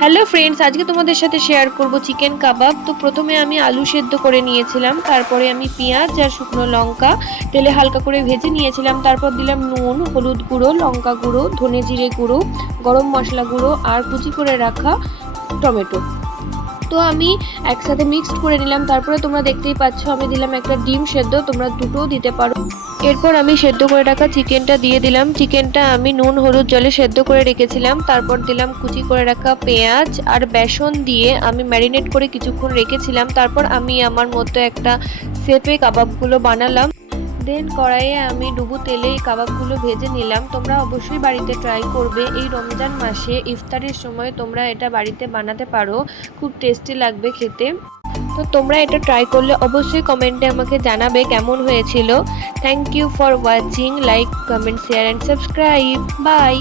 Hello friends, আজকে তোমাদের সাথে শেয়ার করব চিকেন কাবাব। তো প্রথমে আমি আলু সেদ্ধ করে নিয়েছিলাম, তারপরে আমি পেঁয়াজ আর শুকনো লঙ্কা তেলে হালকা করে ভেজে নিয়েছিলাম। তারপর দিলাম নুন, হলুদ গুঁড়ো, লঙ্কা গুঁড়ো, ধনে জিরে গুঁড়ো, গরম মশলা গুঁড়ো আর কুচি করে রাখা টমেটো। তো আমি একসাথে মিক্সড করে নিলাম। তারপরে তোমরা দেখতেই পাচ্ছ আমি দিলাম একটা ডিম সেদ্ধ, তোমরা দুটোও দিতে পারো। এরপর আমি সেদ্ধ করে রাখা চিকেনটা দিয়ে দিলাম। চিকেনটা আমি নুন হলুদ জলে সেদ্ধ করে রেখেছিলাম। তারপর দিলাম কুচি করে রাখা পেঁয়াজ আর বেসন দিয়ে আমি ম্যারিনেট করে কিছুক্ষণ রেখেছিলাম। তারপর আমি আমার মতো একটা শেপে কাবাবগুলো বানালাম। দেন কড়াইয়ে আমি ডুবো তেলে এই কাবাবগুলো ভেজে নিলাম। তোমরা অবশ্যই বাড়িতে ট্রাই করবে। এই রমজান মাসে ইফতারের সময় তোমরা এটা বাড়িতে বানাতে পারো, খুব টেস্টি লাগবে খেতে। তো তোমরা এটা ট্রাই করলে অবশ্যই কমেন্টে আমাকে জানাবে কেমন হয়েছিল। Thank you for watching. Like, comment, share and subscribe. By.